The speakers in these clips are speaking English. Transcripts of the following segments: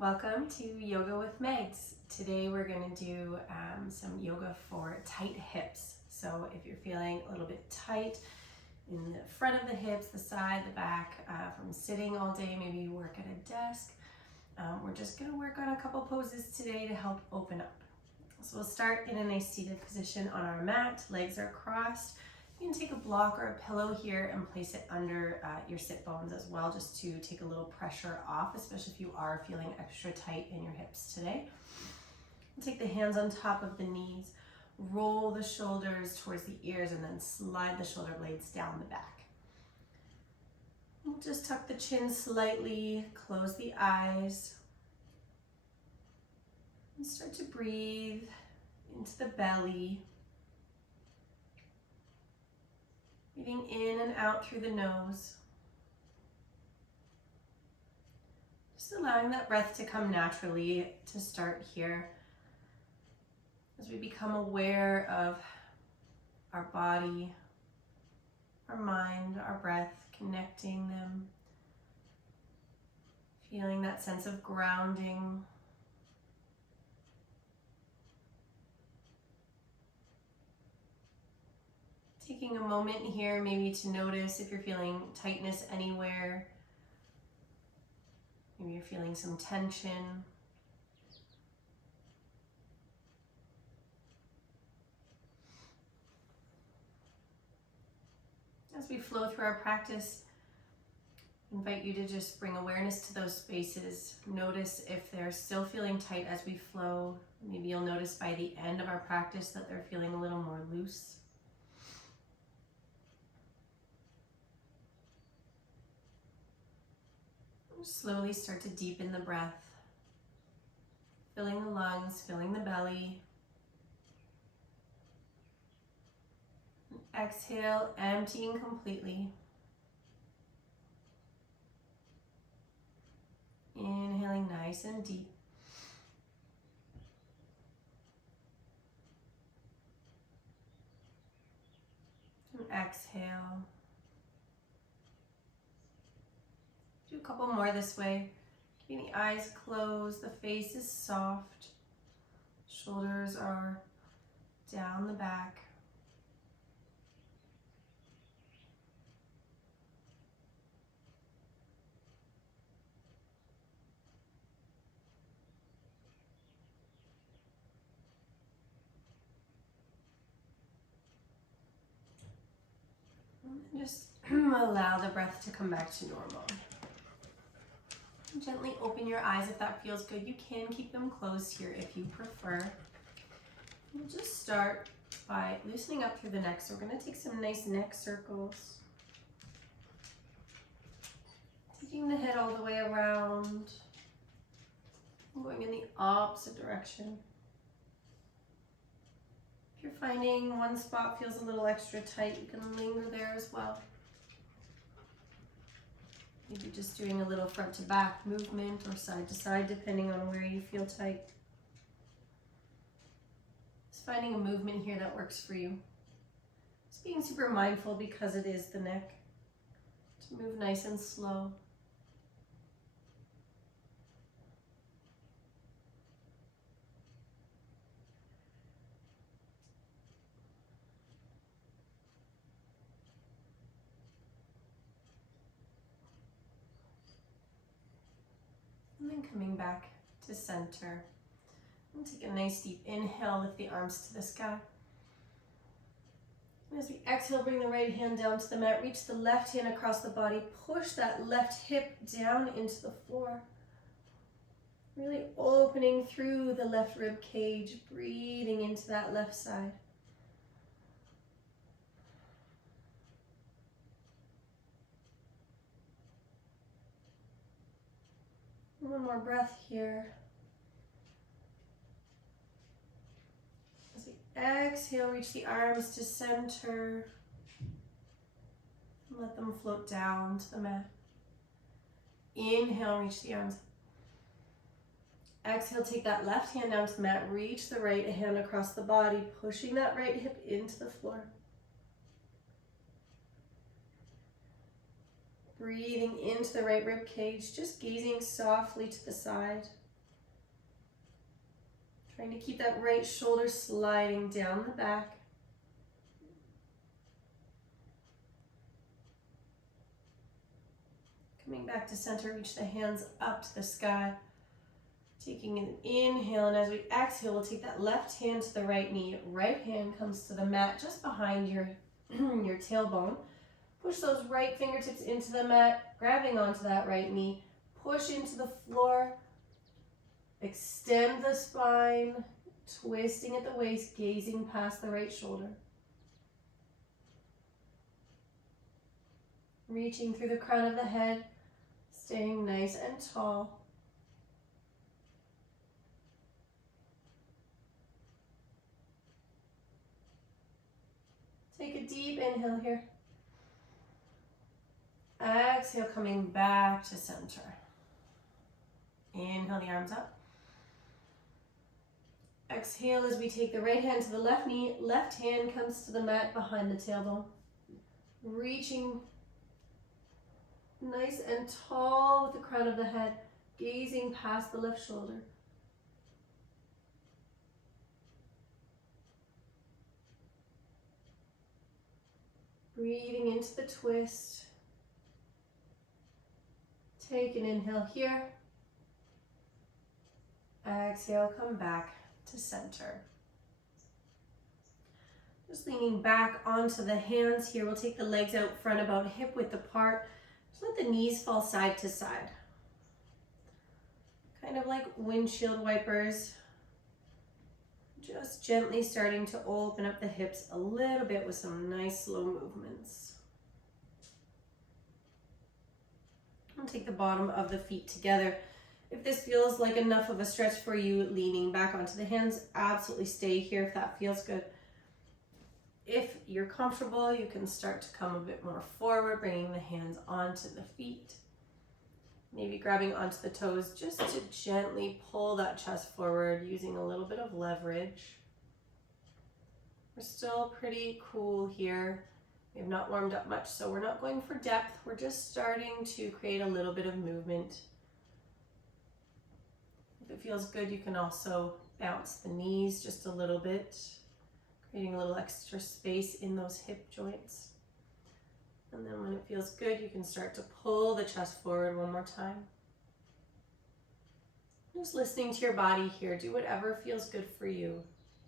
Welcome to Yoga with Megs. Today we're going to do some yoga for tight hips. So if you're feeling a little bit tight in the front of the hips, the side, the back, from sitting all day, maybe you work at a desk, we're just going to work on a couple poses today to help open up. So we'll start in a nice seated position on our mat, legs are crossed. You can take a block or a pillow here and place it under your sit bones as well, just to take a little pressure off, especially if you are feeling extra tight in your hips today. Take the hands on top of the knees, roll the shoulders towards the ears, and then slide the shoulder blades down the back. We'll just tuck the chin slightly, close the eyes, and start to breathe into the belly. Breathing in and out through the nose. Just allowing that breath to come naturally to start here. As we become aware of our body, our mind, our breath, connecting them. Feeling that sense of grounding. Taking a moment here maybe to notice if you're feeling tightness anywhere. Maybe you're feeling some tension. As we flow through our practice, I invite you to just bring awareness to those spaces. Notice if they're still feeling tight as we flow. Maybe you'll notice by the end of our practice that they're feeling a little more loose. Slowly start to deepen the breath, filling the lungs, filling the belly. And exhale, emptying completely. Inhaling nice and deep. And exhale. Do a couple more this way. Keeping the eyes closed, the face is soft. Shoulders are down the back. And just allow the breath to come back to normal. Gently open your eyes if that feels good. You can keep them closed here if you prefer. We'll just start by loosening up through the neck. So we're going to take some nice neck circles. Taking the head all the way around. Going in the opposite direction. If you're finding one spot feels a little extra tight, you can linger there as well. Maybe just doing a little front to back movement or side to side, depending on where you feel tight. Just finding a movement here that works for you. Just being super mindful because it is the neck. To move nice and slow. And then coming back to center. And take a nice deep inhale, lift the arms to the sky. And as we exhale, bring the right hand down to the mat, reach the left hand across the body, push that left hip down into the floor. Really opening through the left rib cage, breathing into that left side. One more breath here. As we exhale, reach the arms to center. And let them float down to the mat. Inhale, reach the arms. Exhale, take that left hand down to the mat. Reach the right hand across the body, pushing that right hip into the floor. Breathing into the right rib cage, just gazing softly to the side. Trying to keep that right shoulder sliding down the back. Coming back to center, reach the hands up to the sky. Taking an inhale, and as we exhale, we'll take that left hand to the right knee. Right hand comes to the mat just behind your, your tailbone. Push those right fingertips into the mat, grabbing onto that right knee. Push into the floor. Extend the spine, twisting at the waist, gazing past the right shoulder. Reaching through the crown of the head, staying nice and tall. Take a deep inhale here. Exhale, coming back to center. Inhale the arms up. Exhale as we take the right hand to the left knee. Left hand comes to the mat behind the tailbone. Reaching nice and tall with the crown of the head, gazing past the left shoulder. Breathing into the twist. Take an inhale here. Exhale, come back to center. Just leaning back onto the hands here. We'll take the legs out front about hip width apart. Just let the knees fall side to side. Kind of like windshield wipers. Just gently starting to open up the hips a little bit with some nice slow movements. And take the bottom of the feet together. If this feels like enough of a stretch for you, leaning back onto the hands, absolutely stay here if that feels good. If you're comfortable, you can start to come a bit more forward, bringing the hands onto the feet. Maybe grabbing onto the toes just to gently pull that chest forward using a little bit of leverage. We're still pretty cool here. We have not warmed up much, so we're not going for depth. We're just starting to create a little bit of movement. If it feels good, you can also bounce the knees just a little bit, creating a little extra space in those hip joints. And then when it feels good, you can start to pull the chest forward one more time. Just listening to your body here. Do whatever feels good for you.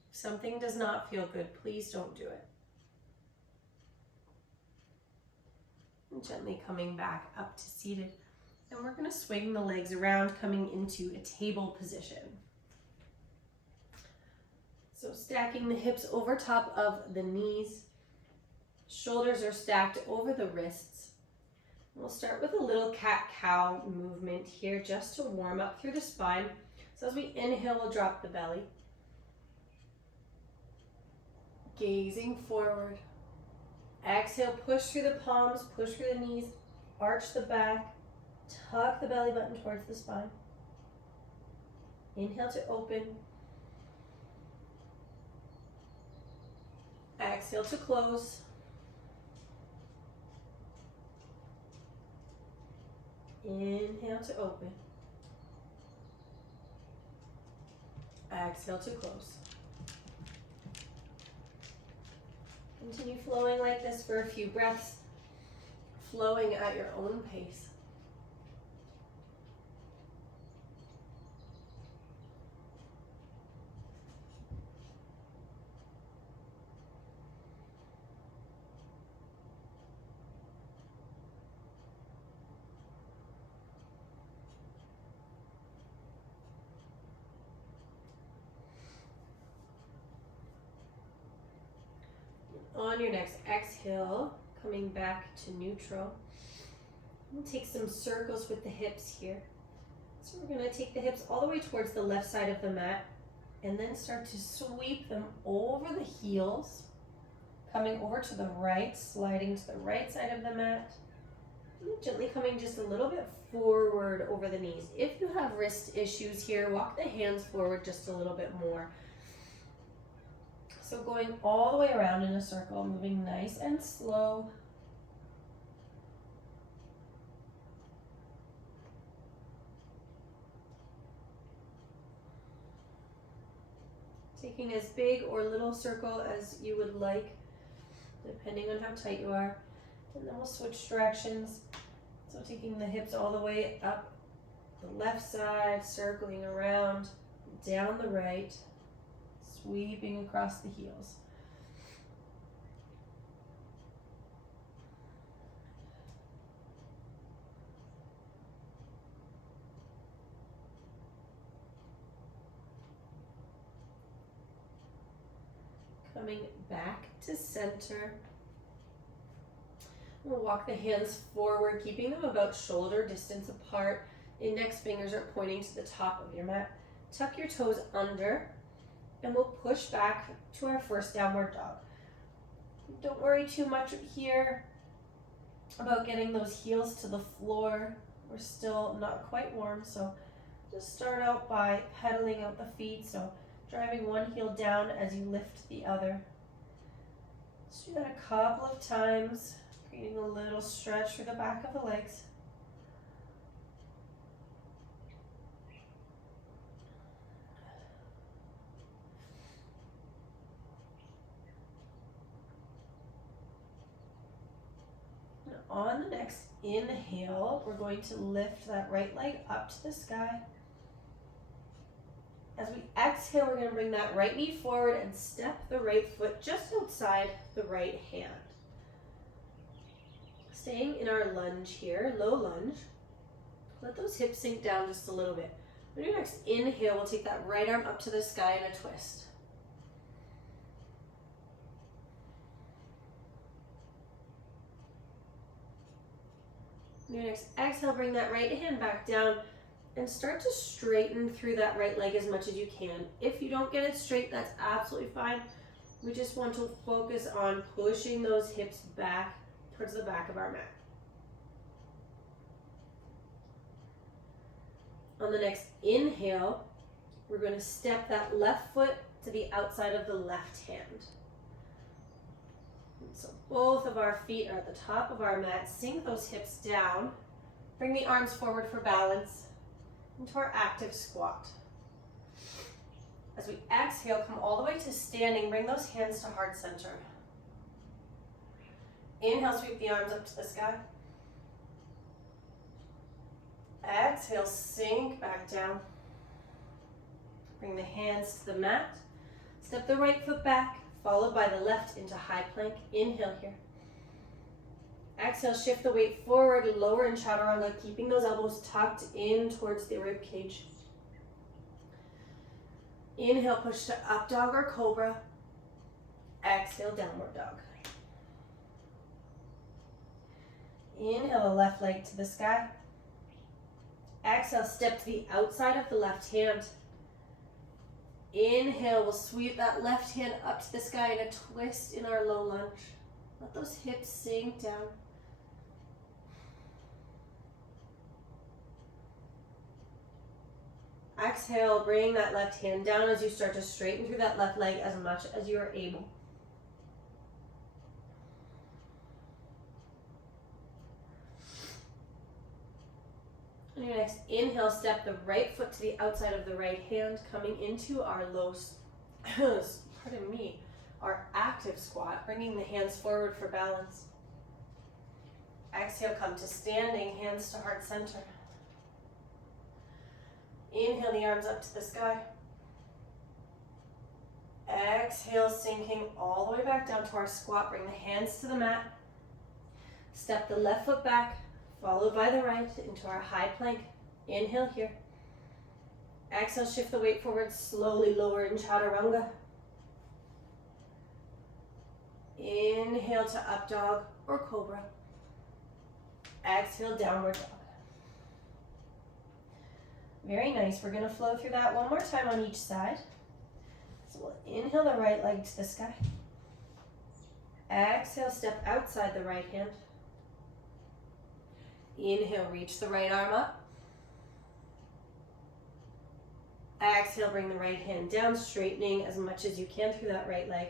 If something does not feel good, please don't do it. And gently coming back up to seated. And we're going to swing the legs around, coming into a table position. So stacking the hips over top of the knees. Shoulders are stacked over the wrists. We'll start with a little cat-cow movement here just to warm up through the spine. So as we inhale, we'll drop the belly. Gazing forward. Exhale, push through the palms, push through the knees, arch the back, tuck the belly button towards the spine. Inhale to open. Exhale to close. Inhale to open. Exhale to close. Continue flowing like this for a few breaths, flowing at your own pace. On your next exhale, coming back to neutral, we'll take some circles with the hips here. So we're going to take the hips all the way towards the left side of the mat and then start to sweep them over the heels, coming over to the right, sliding to the right side of the mat, and gently coming just a little bit forward over the knees. If you have wrist issues here, walk the hands forward just a little bit more. So going all the way around in a circle, moving nice and slow. Taking as big or little circle as you would like, depending on how tight you are. And then we'll switch directions. So taking the hips all the way up the left side, circling around, down the right, sweeping across the heels. Coming back to center. We'll walk the hands forward, keeping them about shoulder distance apart. Index fingers are pointing to the top of your mat. Tuck your toes under, and we'll push back to our first downward dog. Don't worry too much here about getting those heels to the floor. We're still not quite warm, so just start out by pedaling out the feet. So driving one heel down as you lift the other. Let's do that a couple of times, creating a little stretch through the back of the legs. And on the next inhale, we're going to lift that right leg up to the sky. As we exhale, we're going to bring that right knee forward and step the right foot just outside the right hand. Staying in our lunge here, low lunge. Let those hips sink down just a little bit. On your next inhale, we'll take that right arm up to the sky in a twist. On your next exhale, bring that right hand back down and start to straighten through that right leg as much as you can. If you don't get it straight, that's absolutely fine. We just want to focus on pushing those hips back towards the back of our mat. On the next inhale, we're going to step that left foot to the outside of the left hand. So both of our feet are at the top of our mat. Sink those hips down. Bring the arms forward for balance into our active squat. As we exhale, come all the way to standing. Bring those hands to heart center. Inhale, sweep the arms up to the sky. Exhale, sink back down. Bring the hands to the mat. Step the right foot back, followed by the left into high plank. Inhale here. Exhale, shift the weight forward, lower in chaturanga, keeping those elbows tucked in towards the rib cage. Inhale, push to up dog or cobra. Exhale, downward dog. Inhale, the left leg to the sky. Exhale, step to the outside of the left hand. Inhale, we'll sweep that left hand up to the sky in a twist in our low lunge. Let those hips sink down. Exhale, bring that left hand down as you start to straighten through that left leg as much as you are able. On your next inhale, step the right foot to the outside of the right hand, coming into our our active squat, bringing the hands forward for balance. Exhale, come to standing, hands to heart center. Inhale, the arms up to the sky. Exhale, sinking all the way back down to our squat. Bring the hands to the mat. Step the left foot back, followed by the right into our high plank. Inhale here. Exhale, shift the weight forward, slowly lower in chaturanga. Inhale to up dog or cobra. Exhale, downward dog. Very nice. We're going to flow through that one more time on each side. So we'll inhale the right leg to the sky. Exhale, step outside the right hand. Inhale, reach the right arm up. Exhale, bring the right hand down, straightening as much as you can through that right leg.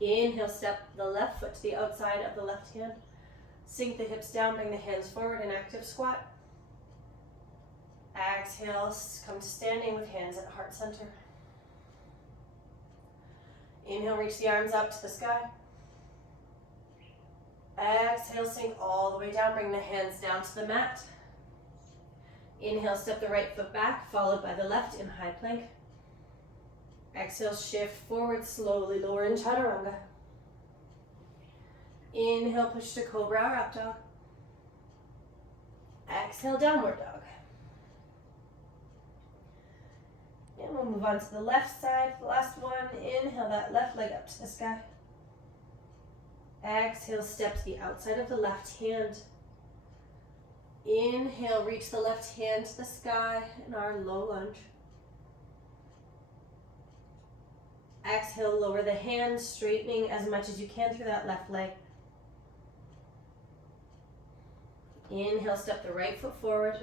Inhale, step the left foot to the outside of the left hand. Sink the hips down, bring the hands forward in active squat. Exhale, come to standing with hands at heart center. Inhale, reach the arms up to the sky. Exhale, sink all the way down, bring the hands down to the mat. Inhale, step the right foot back, followed by the left in high plank. Exhale, shift forward, slowly lower in chaturanga. Inhale, push to cobra or up dog. Exhale, downward dog. And we'll move on to the left side, the last one. Inhale that left leg up to the sky. Exhale, step to the outside of the left hand. Inhale, reach the left hand to the sky in our low lunge. Exhale, lower the hand, straightening as much as you can through that left leg. Inhale, step the right foot forward.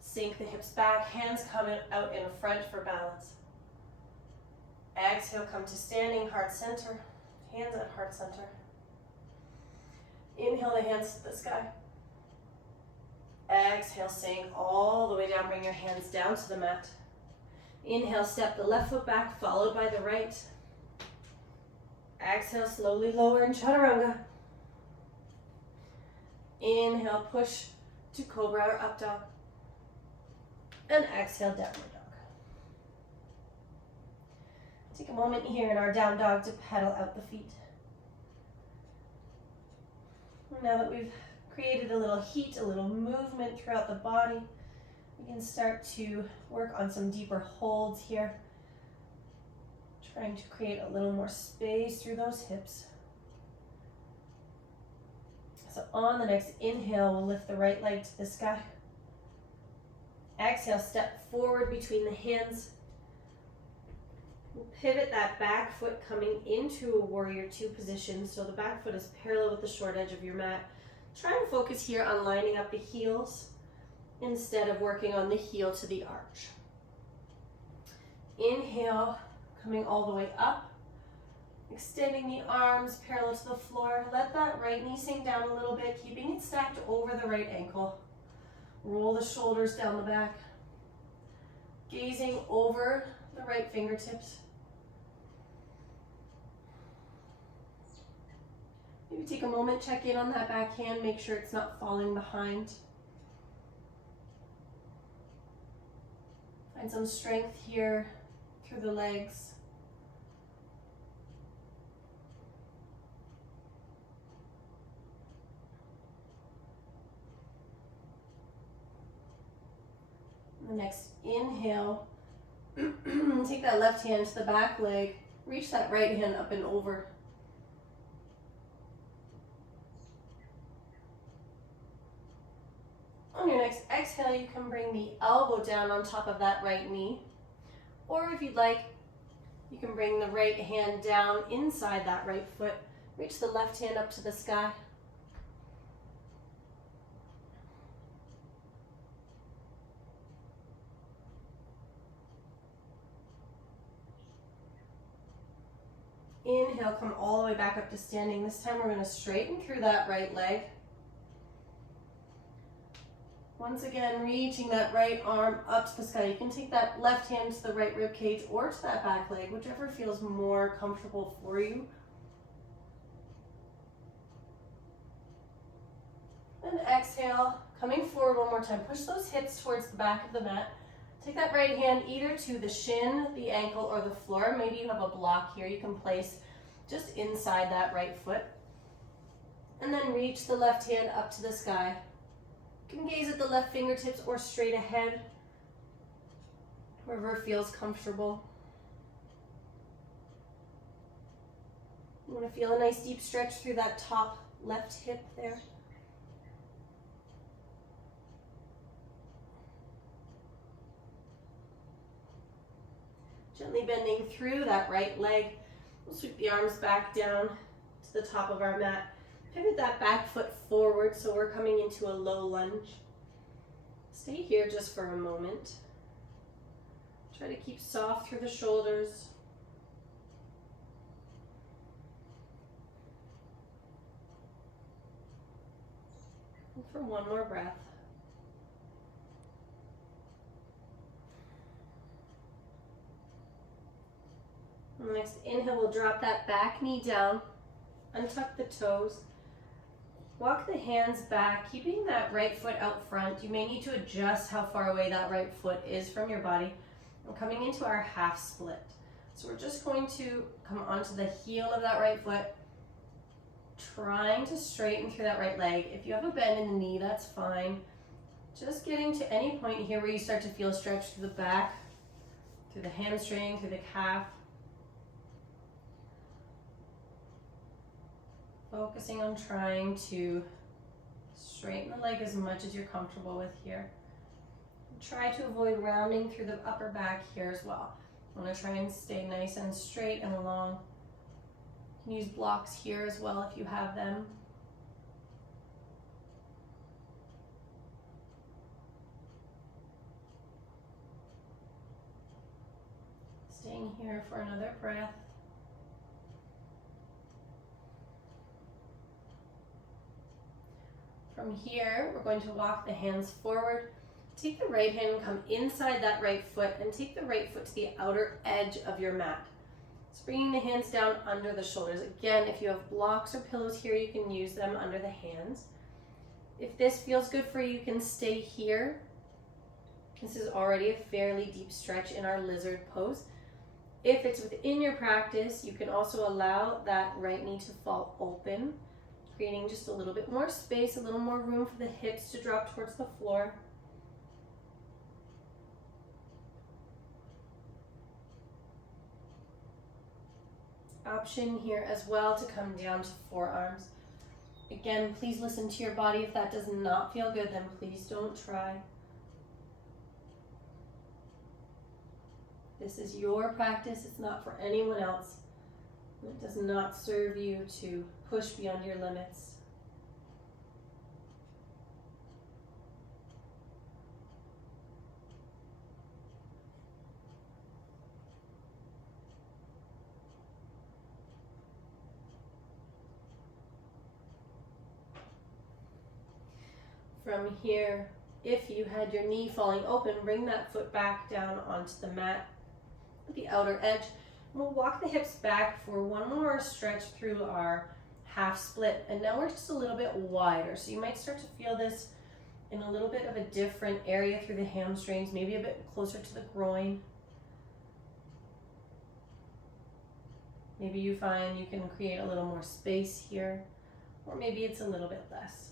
Sink the hips back, hands come out in front for balance. Exhale, come to standing, heart center. Hands at heart center. Inhale the hands to the sky. Exhale, sink all the way down, bring your hands down to the mat. Inhale, step the left foot back, followed by the right. Exhale, slowly lower in chaturanga. Inhale, push to cobra or up dog. And exhale, downward dog. Take a moment here in our down dog to pedal out the feet. Now that we've created a little heat, a little movement throughout the body, we can start to work on some deeper holds here. Trying to create a little more space through those hips. So on the next inhale, we'll lift the right leg to the sky. Exhale, step forward between the hands. We'll pivot that back foot coming into a warrior two position. So the back foot is parallel with the short edge of your mat. Try and focus here on lining up the heels instead of working on the heel to the arch. Inhale, coming all the way up. Extending the arms parallel to the floor. Let that right knee sink down a little bit, keeping it stacked over the right ankle. Roll the shoulders down the back. Gazing over the right fingertips. Maybe take a moment, check in on that back hand, make sure it's not falling behind. Find some strength here through the legs. The next inhale, take that left hand to the back leg, reach that right hand up and over. On your next exhale, you can bring the elbow down on top of that right knee. Or if you'd like, you can bring the right hand down inside that right foot. Reach the left hand up to the sky. Inhale, come all the way back up to standing. This time we're going to straighten through that right leg. Once again, reaching that right arm up to the sky. You can take that left hand to the right rib cage or to that back leg, whichever feels more comfortable for you. And exhale, coming forward one more time. Push those hips towards the back of the mat. Take that right hand either to the shin, the ankle, or the floor. Maybe you have a block here you can place just inside that right foot. And then reach the left hand up to the sky. You can gaze at the left fingertips or straight ahead, wherever feels comfortable. You want to feel a nice deep stretch through that top left hip there. Gently bending through that right leg. We'll sweep the arms back down to the top of our mat. Pivot that back foot forward so we're coming into a low lunge. Stay here just for a moment. Try to keep soft through the shoulders. And for one more breath. next inhale, we'll drop that back knee down, untuck the toes, walk the hands back, keeping that right foot out front. You may need to adjust how far away that right foot is from your body. We're coming into our half split. So we're just going to come onto the heel of that right foot, trying to straighten through that right leg. If you have a bend in the knee, that's fine. Just getting to any point here where you start to feel a stretch through the back, through the hamstring, through the calf. Focusing on trying to straighten the leg as much as you're comfortable with here. Try to avoid rounding through the upper back here as well. I want to try and stay nice and straight and long. You can use blocks here as well if you have them. Staying here for another breath. From here, we're going to walk the hands forward. Take the right hand and come inside that right foot and take the right foot to the outer edge of your mat. So bringing the hands down under the shoulders. Again, if you have blocks or pillows here, you can use them under the hands. If this feels good for you, you can stay here. This is already a fairly deep stretch in our lizard pose. If it's within your practice, you can also allow that right knee to fall open, creating just a little bit more space, a little more room for the hips to drop towards the floor. Option here as well to come down to forearms. Again, please listen to your body. If that does not feel good, then please don't try. This is your practice. It's not for anyone else. It does not serve you to push beyond your limits. From here, if you had your knee falling open, bring that foot back down onto the mat at the outer edge. We'll walk the hips back for one more stretch through our half split. And now we're just a little bit wider. So you might start to feel this in a little bit of a different area through the hamstrings, maybe a bit closer to the groin. Maybe you find you can create a little more space here, or maybe it's a little bit less.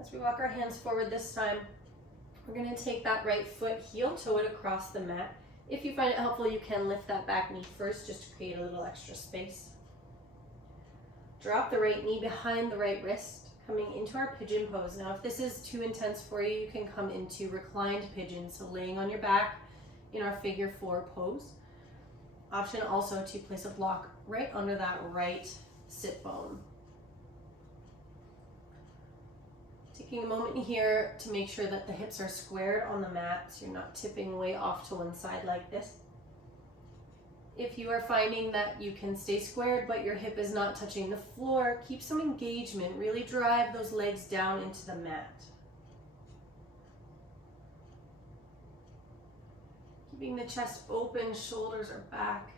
As we walk our hands forward this time, we're going to take that right foot, heel toe it across the mat. If you find it helpful, you can lift that back knee first just to create a little extra space. Drop the right knee behind the right wrist, coming into our pigeon pose. Now, if this is too intense for you, you can come into reclined pigeon, so laying on your back in our figure 4 pose. Option also to place a block right under that right sit bone. Taking a moment here to make sure that the hips are squared on the mat so you're not tipping way off to one side like this. If you are finding that you can stay squared but your hip is not touching the floor, keep some engagement. Really drive those legs down into the mat. Keeping the chest open, shoulders are back.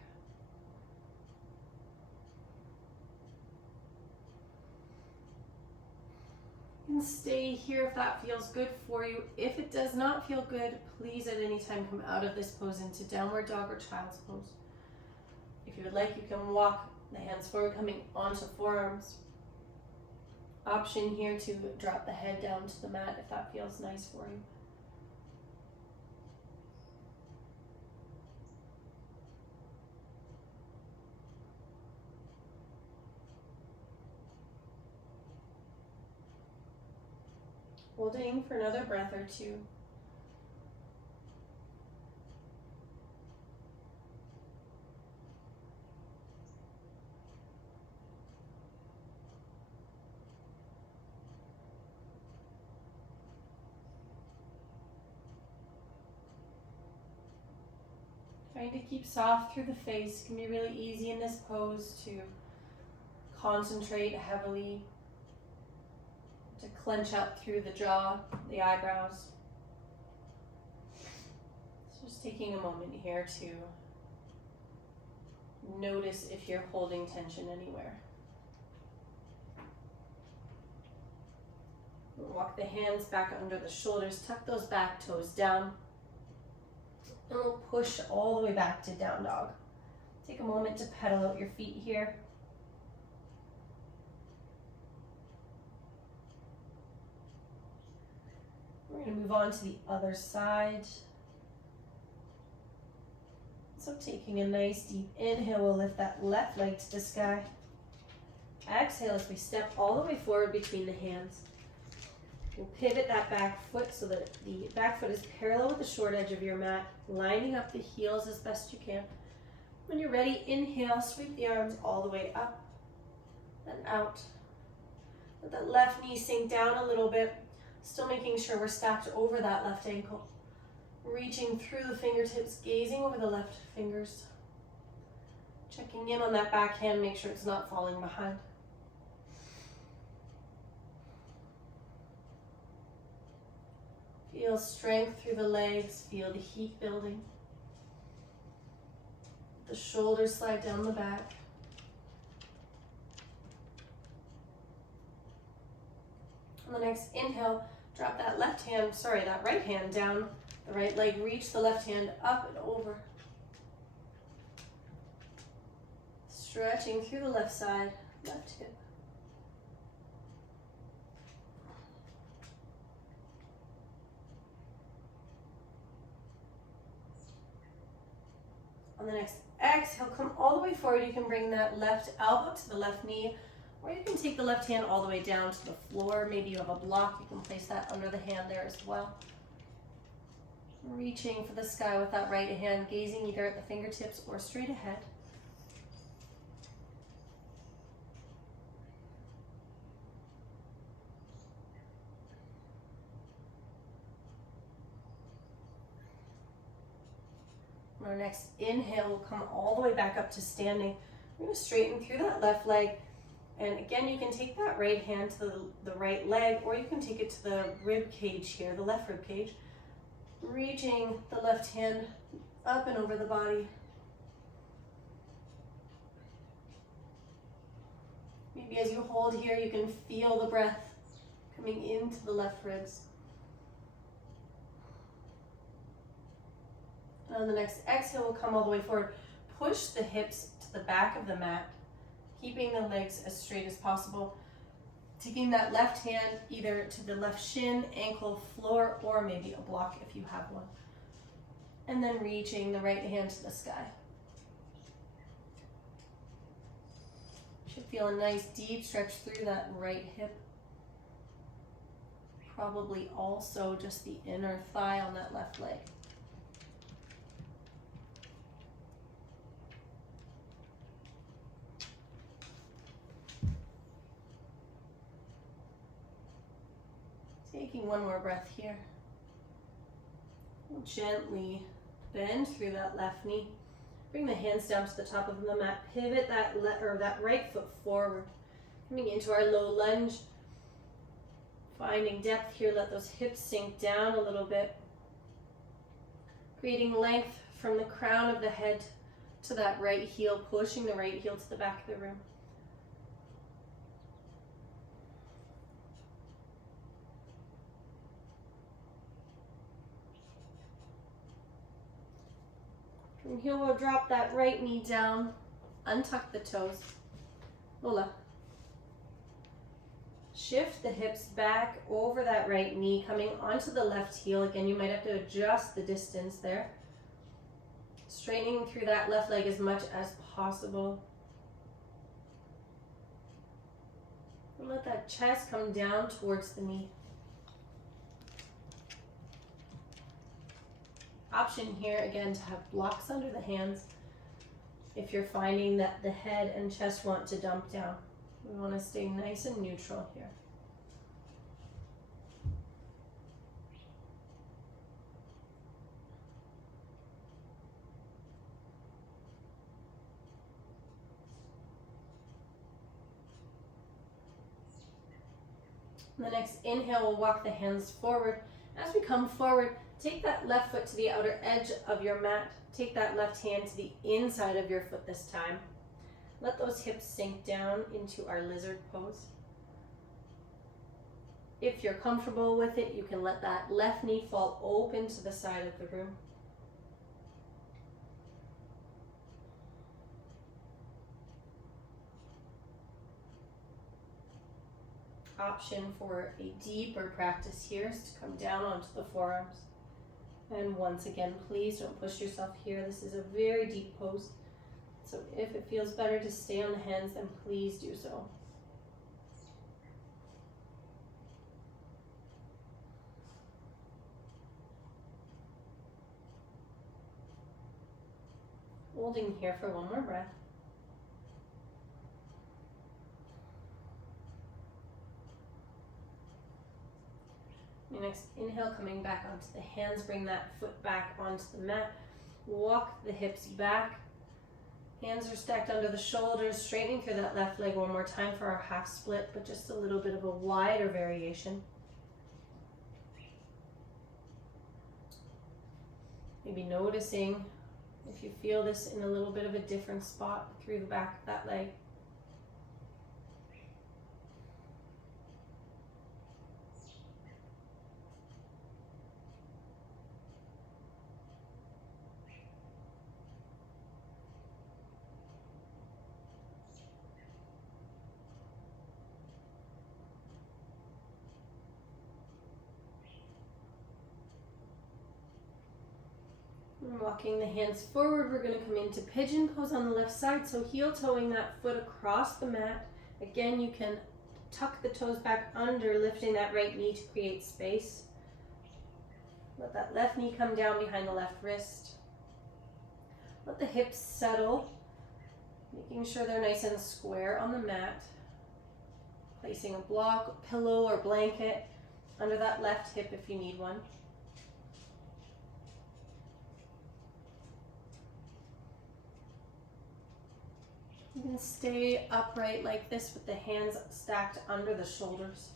You can stay here if that feels good for you. If it does not feel good, please at any time come out of this pose into downward dog or child's pose. If you would like, you can walk the hands forward, coming onto forearms. Option here to drop the head down to the mat if that feels nice for you. Holding for another breath or two. Trying to keep soft through the face. It can be really easy in this pose to concentrate heavily to clench up through the jaw, the eyebrows. So just taking a moment here to notice if you're holding tension anywhere. Walk the hands back under the shoulders, tuck those back toes down, and we'll push all the way back to down dog. Take a moment to pedal out your feet here. We're going to move on to the other side. So taking a nice deep inhale, we'll lift that left leg to the sky. Exhale as we step all the way forward between the hands. We'll pivot that back foot so that the back foot is parallel with the short edge of your mat, lining up the heels as best you can. When you're ready, inhale, sweep the arms all the way up and out. Let that left knee sink down a little bit, still making sure we're stacked over that left ankle. Reaching through the fingertips, gazing over the left fingers. Checking in on that back hand, make sure it's not falling behind. Feel strength through the legs, feel the heat building. The shoulders slide down the back. On the next inhale, drop that that right hand down the right leg, reach the left hand up and over. Stretching through the left side, left hip. On the next exhale, come all the way forward. You can bring that left elbow to the left knee, or you can take the left hand all the way down to the floor. Maybe you have a block, you can place that under the hand there as well. Reaching for the sky with that right hand, gazing either at the fingertips or straight ahead. On our next inhale, we'll come all the way back up to standing. We're going to straighten through that left leg. And again, you can take that right hand to the right leg, or you can take it to the rib cage here, the left rib cage. Reaching the left hand up and over the body. Maybe as you hold here, you can feel the breath coming into the left ribs. And on the next exhale, we'll come all the way forward. Push the hips to the back of the mat, keeping the legs as straight as possible. Taking that left hand either to the left shin, ankle, floor, or maybe a block if you have one. And then reaching the right hand to the sky. Should feel a nice deep stretch through that right hip. Probably also just the inner thigh on that left leg. Taking one more breath here. Gently bend through that left knee. Bring the hands down to the top of the mat. Pivot that right foot forward. Coming into our low lunge. Finding depth here. Let those hips sink down a little bit. Creating length from the crown of the head to that right heel. Pushing the right heel to the back of the room. From here, we'll drop that right knee down, untuck the toes. Lola. Shift the hips back over that right knee, coming onto the left heel. Again, you might have to adjust the distance there. Straightening through that left leg as much as possible. And let that chest come down towards the knee. Option here again to have blocks under the hands if you're finding that the head and chest want to dump down. We want to stay nice and neutral here. On the next inhale, we'll walk the hands forward. As we come forward, take that left foot to the outer edge of your mat. Take that left hand to the inside of your foot this time. Let those hips sink down into our lizard pose. If you're comfortable with it, you can let that left knee fall open to the side of the room. Option for a deeper practice here is to come down onto the forearms. And once again, please don't push yourself here. This is a very deep pose. So if it feels better to stay on the hands, then please do so. Holding here for one more breath. Your next inhale, coming back onto the hands, bring that foot back onto the mat. Walk the hips back. Hands are stacked under the shoulders, straightening through that left leg one more time for our half split, but just a little bit of a wider variation. Maybe noticing if you feel this in a little bit of a different spot through the back of that leg. Walking the hands forward, we're going to come into pigeon pose on the left side. So heel toeing that foot across the mat. Again, you can tuck the toes back under, lifting that right knee to create space. Let that left knee come down behind the left wrist. Let the hips settle, making sure they're nice and square on the mat. Placing a block, pillow, or blanket under that left hip if you need one. You can stay upright like this with the hands stacked under the shoulders.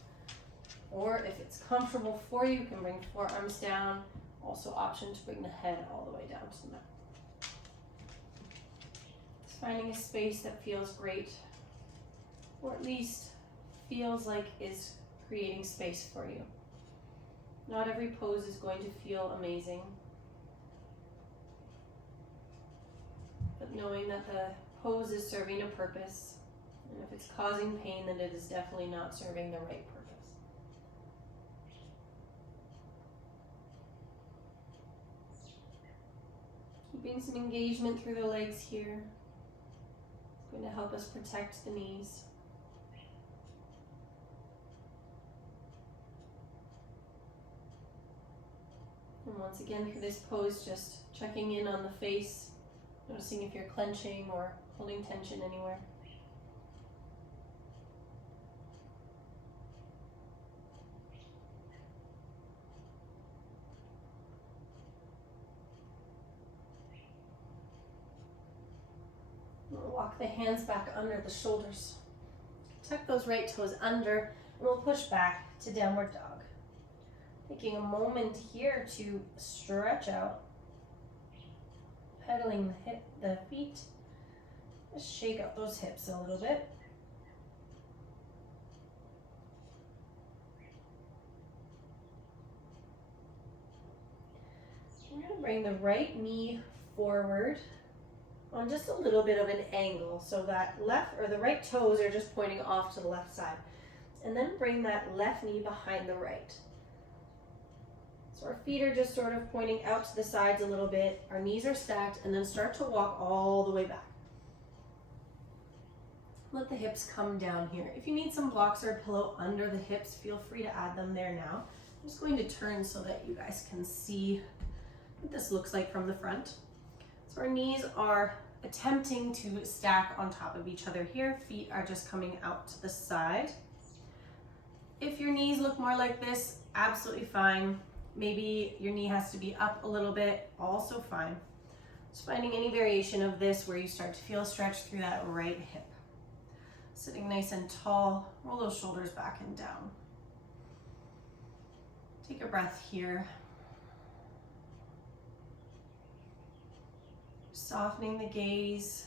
Or if it's comfortable for you, you can bring forearms down. Also option to bring the head all the way down to the mat. Just finding a space that feels great, or at least feels like is creating space for you. Not every pose is going to feel amazing, but knowing that the pose is serving a purpose, and if it's causing pain, then it is definitely not serving the right purpose. Keeping some engagement through the legs here. It's going to help us protect the knees. And once again, for this pose, just checking in on the face, noticing if you're clenching or holding tension anywhere. We'll walk the hands back under the shoulders. Tuck those right toes under, and we'll push back to downward dog. Taking a moment here to stretch out. Pedaling the feet. Just shake out those hips a little bit. We're going to bring the right knee forward on just a little bit of an angle, so that the right toes are just pointing off to the left side. And then bring that left knee behind the right. So our feet are just sort of pointing out to the sides a little bit. Our knees are stacked, and then start to walk all the way back. Let the hips come down here. If you need some blocks or a pillow under the hips, feel free to add them there now. I'm just going to turn so that you guys can see what this looks like from the front. So our knees are attempting to stack on top of each other here. Feet are just coming out to the side. If your knees look more like this, absolutely fine. Maybe your knee has to be up a little bit, also fine. Just finding any variation of this where you start to feel a stretch through that right hip. Sitting nice and tall, roll those shoulders back and down. Take a breath here. Softening the gaze.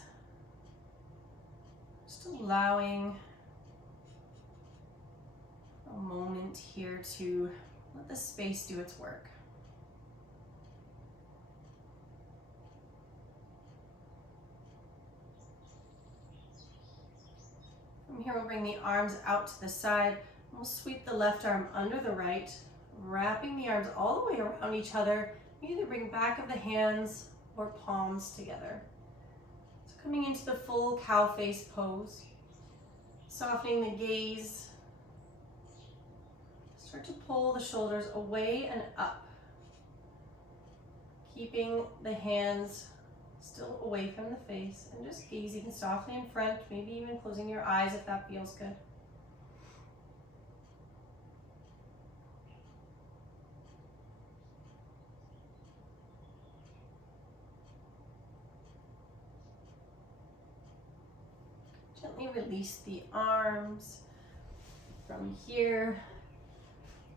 Just allowing a moment here to let the space do its work. From here, we'll bring the arms out to the side. We'll sweep the left arm under the right, wrapping the arms all the way around each other. Either bring back of the hands or palms together. So coming into the full cow face pose, softening the gaze. Start to pull the shoulders away and up, keeping the hands still away from the face and just gazing softly in front, maybe even closing your eyes if that feels good. Gently release the arms from here,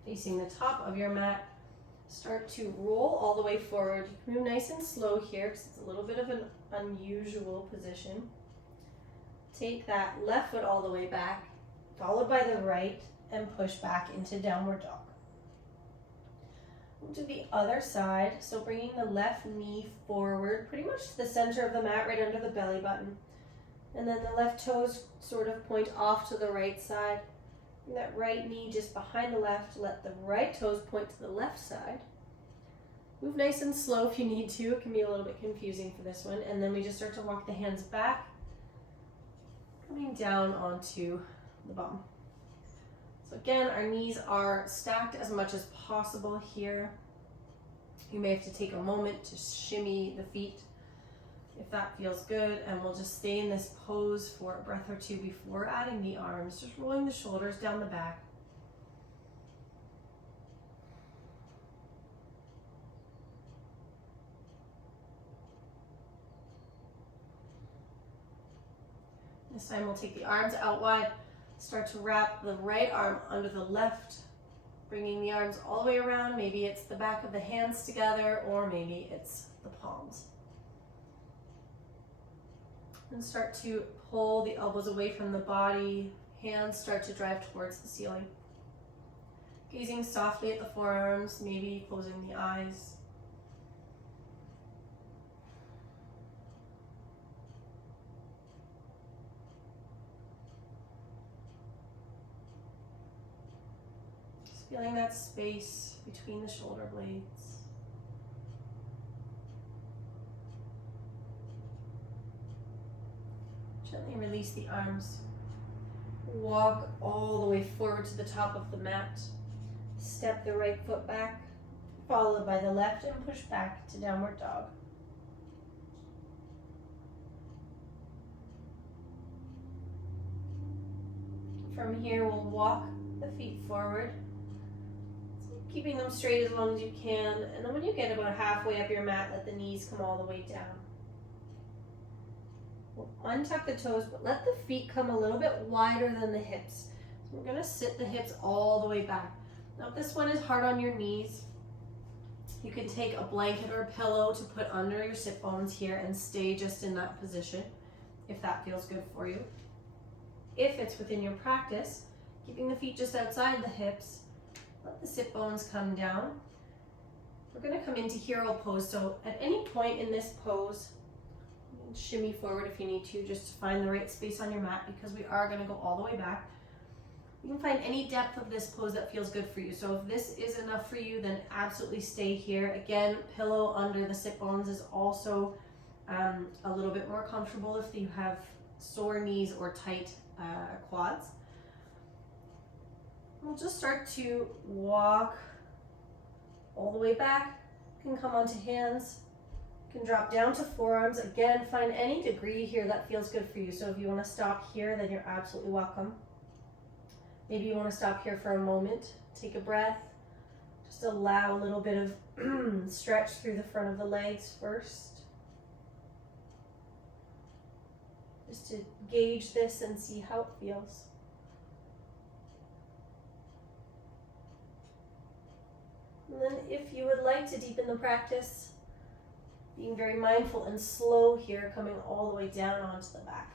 facing the top of your mat. Start to roll all the way forward. Move nice and slow here because it's a little bit of an unusual position. Take that left foot all the way back, followed by the right, and push back into downward dog. Move to the other side, so bringing the left knee forward, pretty much to the center of the mat, right under the belly button. And then the left toes sort of point off to the right side. Bring that right knee just behind the left. Let the right toes point to the left side. Move nice and slow if you need to. It can be a little bit confusing for this one. And then we just start to walk the hands back, coming down onto the bum. So again, our knees are stacked as much as possible here. You may have to take a moment to shimmy the feet if that feels good, and we'll just stay in this pose for a breath or two before adding the arms, just rolling the shoulders down the back. This time we'll take the arms out wide, start to wrap the right arm under the left, bringing the arms all the way around. Maybe it's the back of the hands together, or maybe it's the palms. And start to pull the elbows away from the body. Hands start to drive towards the ceiling. Gazing softly at the forearms, maybe closing the eyes. Just feeling that space between the shoulder blades. Gently release the arms. Walk all the way forward to the top of the mat. Step the right foot back, followed by the left, and push back to downward dog. From here, we'll walk the feet forward, keeping them straight as long as you can. And then when you get about halfway up your mat, let the knees come all the way down. We'll untuck the toes, but let the feet come a little bit wider than the hips. So we're going to sit the hips all the way back. Now if this one is hard on your knees, you can take a blanket or a pillow to put under your sit bones here and stay just in that position if that feels good for you. If it's within your practice, keeping the feet just outside the hips, let the sit bones come down. We're going to come into hero pose, so at any point in this pose, shimmy forward if you need to, just to find the right space on your mat, because we are going to go all the way back. You can find any depth of this pose that feels good for you. So if this is enough for you, then absolutely stay here. Again, pillow under the sit bones is also a little bit more comfortable if you have sore knees or tight quads. We'll just start to walk all the way back. You can come onto hands. Can drop down to forearms. Again, find any degree here that feels good for you. So if you want to stop here, then you're absolutely welcome. Maybe you want to stop here for a moment. Take a breath. Just allow a little bit of stretch through the front of the legs first. Just to gauge this and see how it feels. And then if you would like to deepen the practice, being very mindful and slow here, coming all the way down onto the back.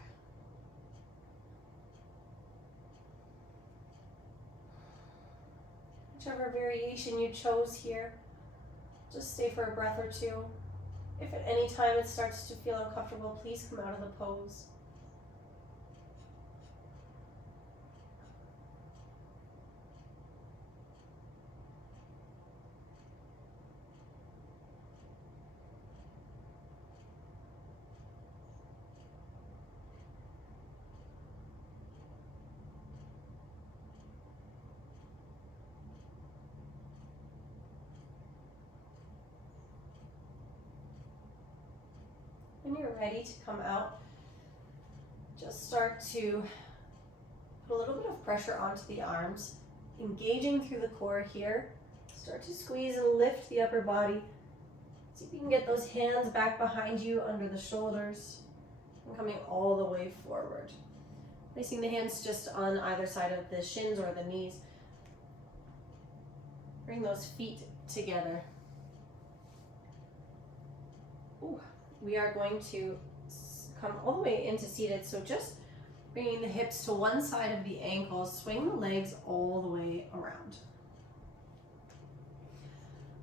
Whichever variation you chose here, just stay for a breath or two. If at any time it starts to feel uncomfortable, please come out of the pose. When you're ready to come out, just start to put a little bit of pressure onto the arms, engaging through the core here. Start to squeeze and lift the upper body. See if you can get those hands back behind you under the shoulders and coming all the way forward. Placing the hands just on either side of the shins or the knees. Bring those feet together. Ooh. We are going to come all the way into seated, so just bringing the hips to one side of the ankles, swing the legs all the way around.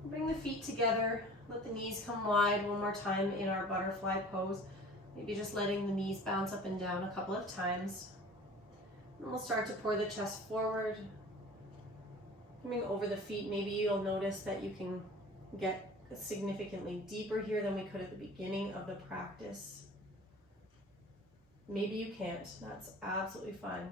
Bring the feet together, let the knees come wide one more time in our butterfly pose, maybe just letting the knees bounce up and down a couple of times. And we'll start to pour the chest forward, coming over the feet. Maybe you'll notice that you can get significantly deeper here than we could at the beginning of the practice. Maybe you can't. That's absolutely fine.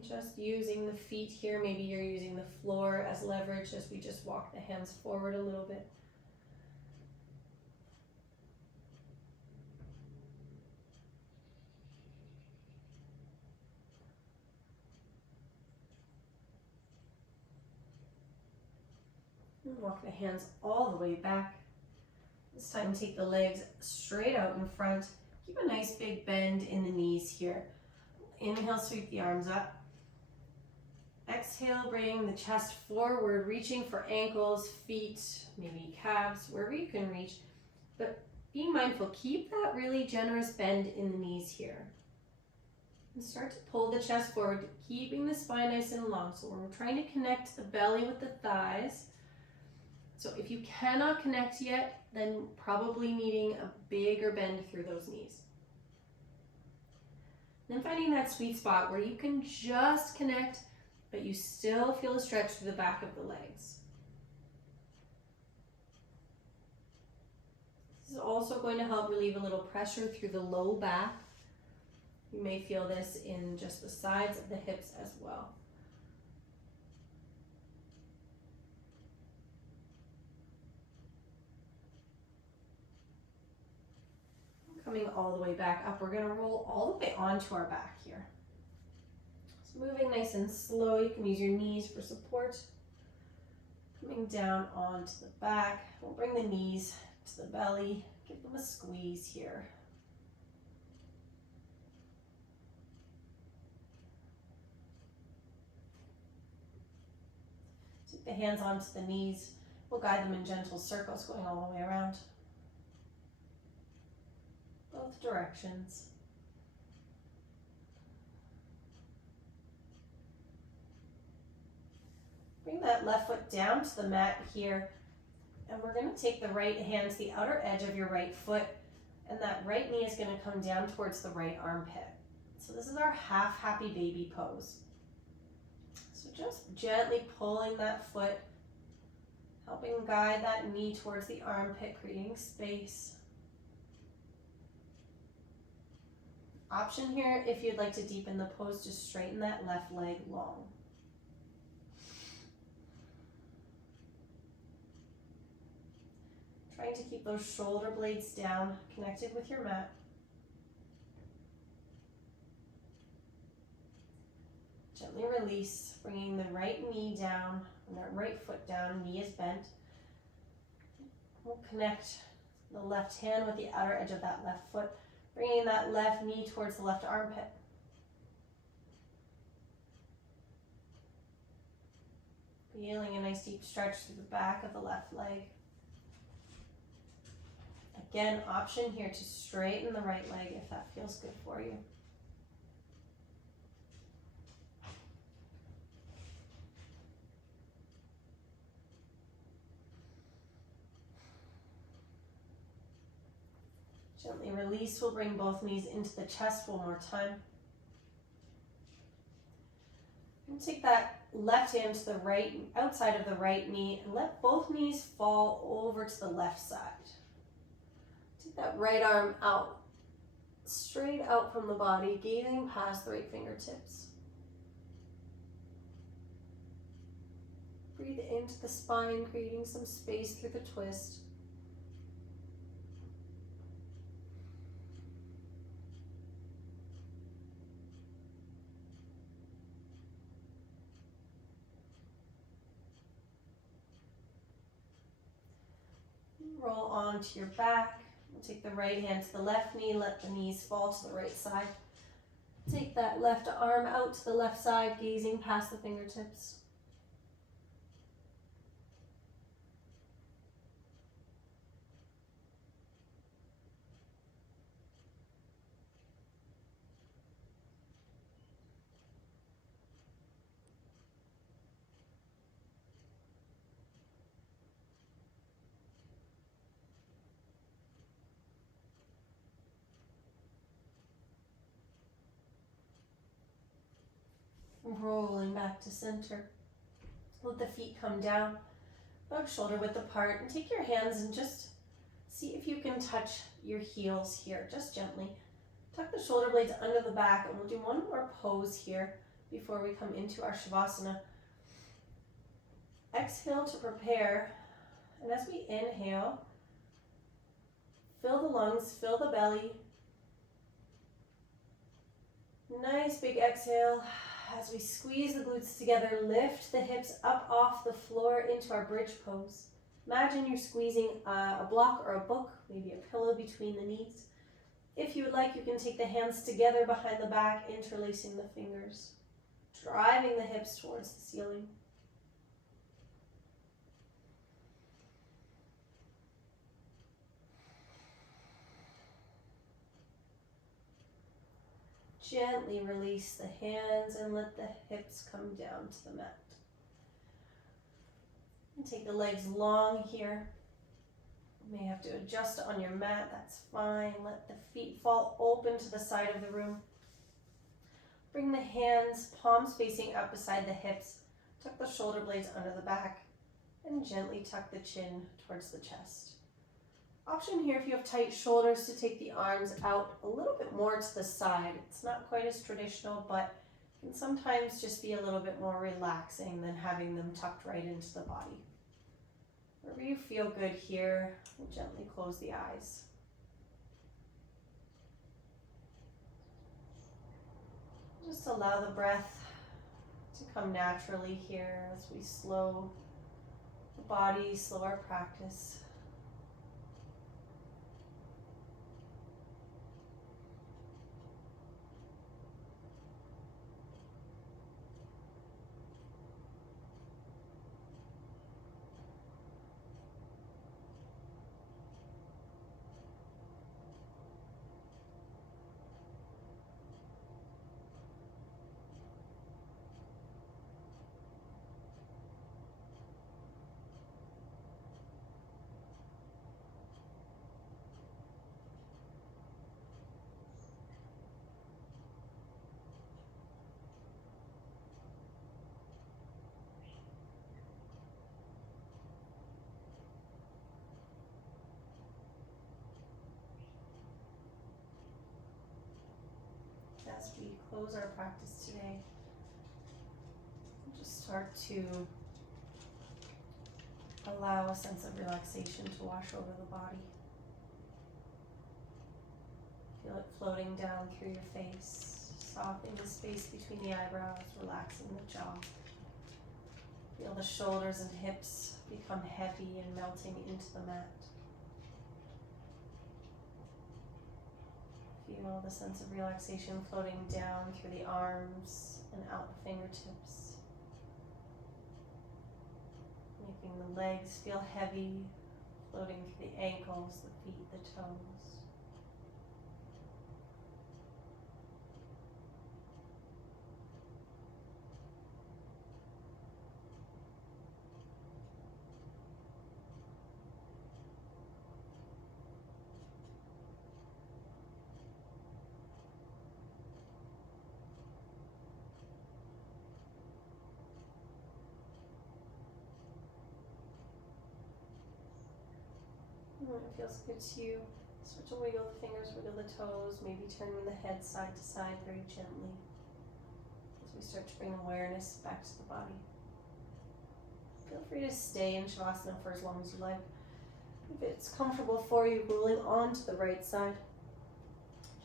Just using the feet here. Maybe you're using the floor as leverage as we just walk the hands forward a little bit. Walk the hands all the way back. This time take the legs straight out in front. Keep a nice big bend in the knees here. Inhale, sweep the arms up. Exhale, bring the chest forward, reaching for ankles, feet, maybe calves, wherever you can reach. But be mindful, keep that really generous bend in the knees here. And start to pull the chest forward, keeping the spine nice and long. So we're trying to connect the belly with the thighs. So if you cannot connect yet, then probably needing a bigger bend through those knees. Then finding that sweet spot where you can just connect, but you still feel a stretch through the back of the legs. This is also going to help relieve a little pressure through the low back. You may feel this in just the sides of the hips as well. Coming all the way back up, we're going to roll all the way onto our back here. So moving nice and slow, you can use your knees for support. Coming down onto the back, we'll bring the knees to the belly, give them a squeeze here. Take the hands onto the knees, we'll guide them in gentle circles going all the way around. Both directions. Bring that left foot down to the mat here, and we're going to take the right hand to the outer edge of your right foot, and that right knee is going to come down towards the right armpit. So this is our half happy baby pose. So just gently pulling that foot, helping guide that knee towards the armpit, creating space. Option here, if you'd like to deepen the pose, just straighten that left leg long. Trying to keep those shoulder blades down, connected with your mat. Gently release, bringing the right knee down and that right foot down, knee is bent. We'll connect the left hand with the outer edge of that left foot, bringing that left knee towards the left armpit. Feeling a nice deep stretch through the back of the left leg. Again, option here to straighten the right leg if that feels good for you. Gently release. We'll bring both knees into the chest one more time. And take that left hand to the right, outside of the right knee, and let both knees fall over to the left side. Take that right arm out, straight out from the body, gazing past the right fingertips. Breathe into the spine, creating some space through the twist. Roll onto your back. We'll take the right hand to the left knee, let the knees fall to the right side. Take that left arm out to the left side, gazing past the fingertips. Rolling back to center. Let the feet come down, about shoulder width apart, and take your hands and just see if you can touch your heels here, just gently. Tuck the shoulder blades under the back, and we'll do one more pose here before we come into our Shavasana. Exhale to prepare, and as we inhale, fill the lungs, fill the belly. Nice big exhale. As we squeeze the glutes together, lift the hips up off the floor into our bridge pose. Imagine you're squeezing a block or a book, maybe a pillow between the knees. If you would like, you can take the hands together behind the back, interlacing the fingers, driving the hips towards the ceiling. Gently release the hands and let the hips come down to the mat. And take the legs long here. You may have to adjust on your mat, that's fine. Let the feet fall open to the side of the room. Bring the hands, palms facing up beside the hips. Tuck the shoulder blades under the back and gently tuck the chin towards the chest. Option here if you have tight shoulders to take the arms out a little bit more to the side. It's not quite as traditional, but can sometimes just be a little bit more relaxing than having them tucked right into the body. Wherever you feel good here, we'll gently close the eyes. Just allow the breath to come naturally here as we slow the body, slow our practice. As we close our practice today, we'll just start to allow a sense of relaxation to wash over the body. Feel it floating down through your face, softening the space between the eyebrows, relaxing the jaw. Feel the shoulders and hips become heavy and melting into the mat. Feel the sense of relaxation floating down through the arms and out the fingertips. Making the legs feel heavy, floating through the ankles, the feet, the toes. When it feels good to you, start to wiggle the fingers, wiggle the toes, maybe turning the head side to side very gently as we start to bring awareness back to the body. Feel free to stay in Shavasana for as long as you like. If it's comfortable for you, rolling onto the right side,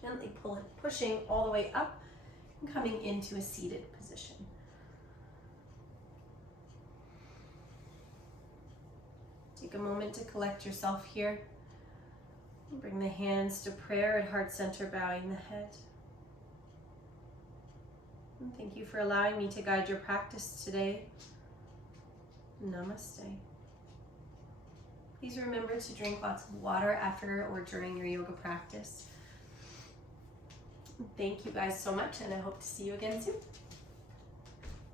gently pushing all the way up and coming into a seated position. Take a moment to collect yourself here. Bring the hands to prayer at heart center, bowing the head. And thank you for allowing me to guide your practice today. Namaste. Please remember to drink lots of water after or during your yoga practice. Thank you guys so much, and I hope to see you again soon.